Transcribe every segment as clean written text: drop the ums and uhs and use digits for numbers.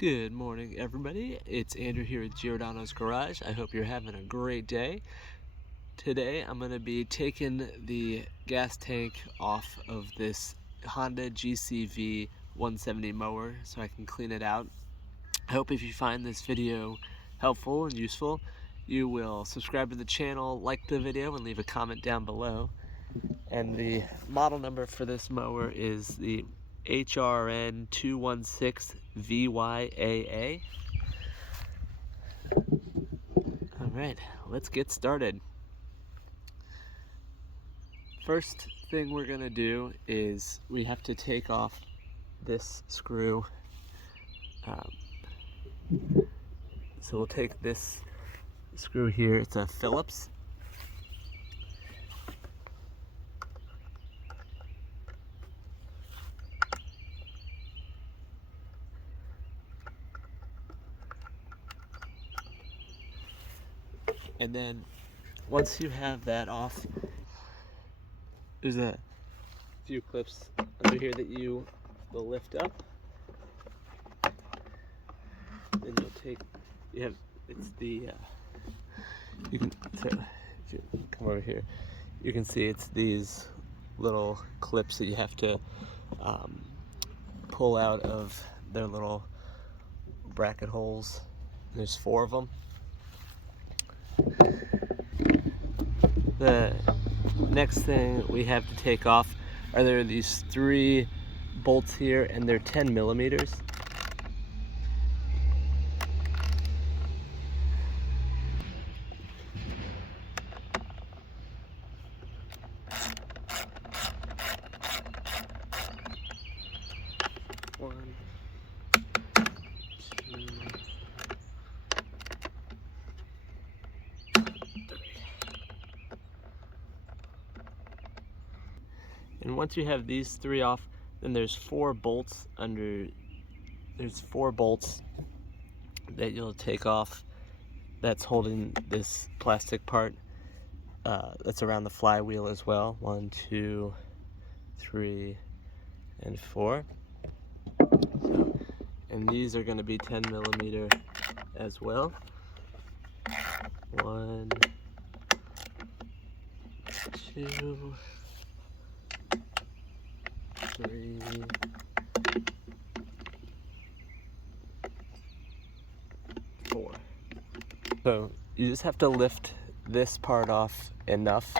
Good morning, everybody. It's Andrew here at Giordano's Garage. I hope you're having a great day. Today, I'm going to be taking the gas tank off of this Honda GCV 170 mower so I can clean it out. I hope if you find this video helpful and useful, you will subscribe to the channel, like the video, and leave a comment down below. And the model number for this mower is the HRN 216VYAA. Alright, let's get started. First thing we're going to do is we have to take off this screw. So we'll take this screw here, it's a Phillips. And then once you have that off, there's a few clips under here that you will lift up. Then you'll take, it's the, you can, so if you come over here, you can see it's these little clips that you have to pull out of their little bracket holes. There's 4 of them. The next thing we have to take off are these 3 bolts here, and they're 10 millimeters. One, 2, 3. And once you have these 3 off, then there's 4 bolts there's 4 bolts that you'll take off that's holding this plastic part that's around the flywheel as well. 1, 2, 3, and 4. So, and these are going to be 10 millimeter as well. 1, 2, 3, 4. So you just have to lift this part off enough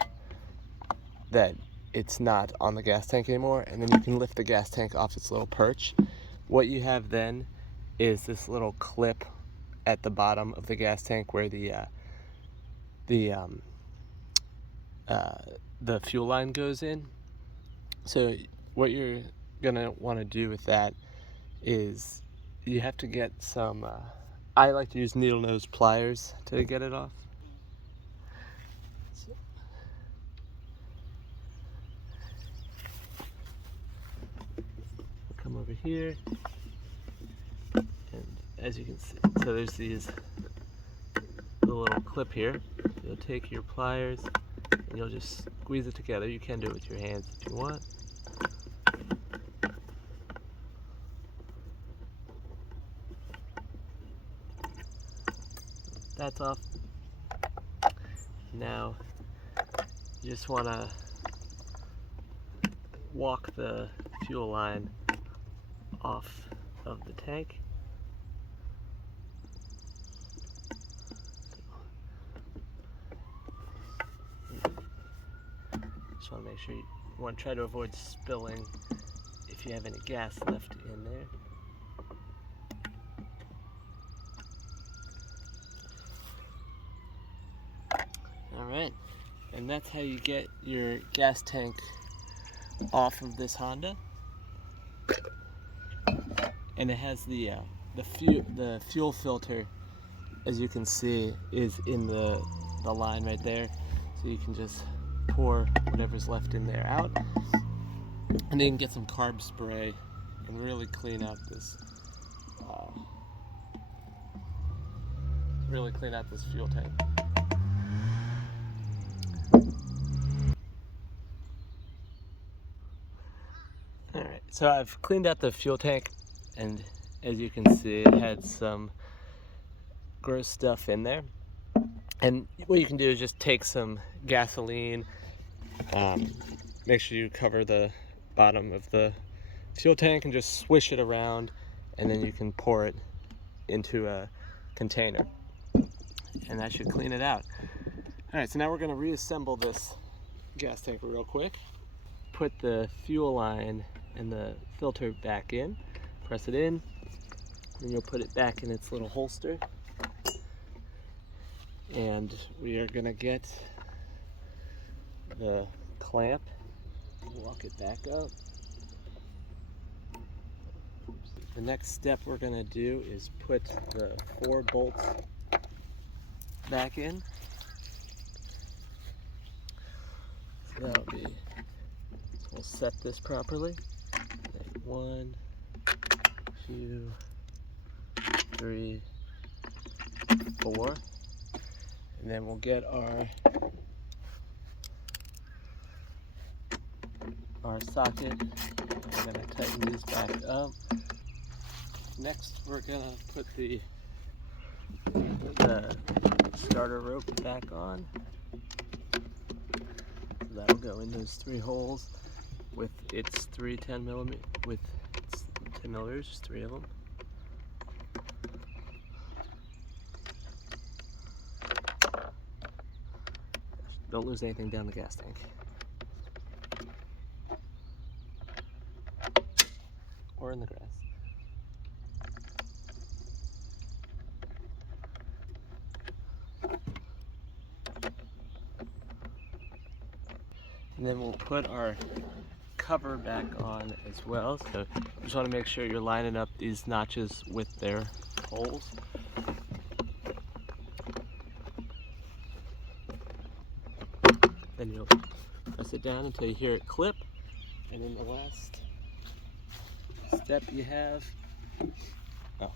that it's not on the gas tank anymore, and then you can lift the gas tank off its little perch. What you have then is this little clip at the bottom of the gas tank where the fuel line goes in. So what you're gonna want to do with that is you have to get some I like to use needle nose pliers to get it off. So, come over here, and as you can see, so there's the little clip here. You'll take your pliers and you'll just squeeze it together. You can do it with your hands if you want. That's off. Now you just want to walk the fuel line off of the tank. Just want to make sure you want to try to avoid spilling if you have any gas left in there. Alright, and that's how you get your gas tank off of this Honda. And it has the fuel filter, as you can see, is in the line right there. So you can just pour whatever's left in there out. And then you can get some carb spray and really clean out this fuel tank. Alright, so I've cleaned out the fuel tank, and As you can see, it had some gross stuff in there. And what you can do is just take some gasoline, make sure you cover the bottom of the fuel tank and just swish it around, and then you can pour it into a container, and that should clean it out. All right, so now we're going to reassemble this gas tank real quick. Put the fuel line and the filter back in, press it in, and you'll put it back in its little holster. And we are going to get the clamp, walk it back up. The next step we're going to do is put the 4 bolts back in. So that'll be, so we'll set this properly. 1, 2, 3, 4. And then we'll get our socket. We're going to tighten these back up. Next, we're going to put the starter rope back on. So that'll go in those 3 holes with its 10 millimeters, just 3 of them. Don't lose anything down the gas tank. Or in the grass. And then we'll put our cover back on as well. So you just want to make sure you're lining up these notches with their holes. Then you'll press it down until you hear it clip. And then the last step you have, put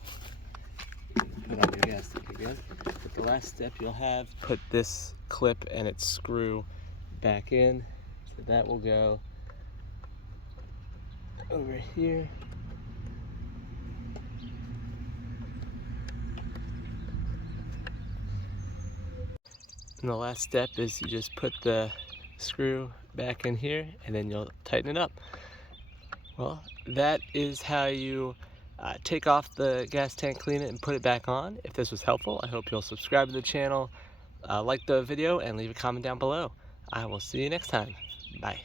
on your gas tank again. But the last step you'll have, put this clip and its screw back in. So that will go over here. And the last step is you just put the screw back in here and then you'll tighten it up. Well, that is how you take off the gas tank, clean it, and put it back on. If this was helpful, I hope you'll subscribe to the channel, like the video, and leave a comment down below. I will see you next time. Bye.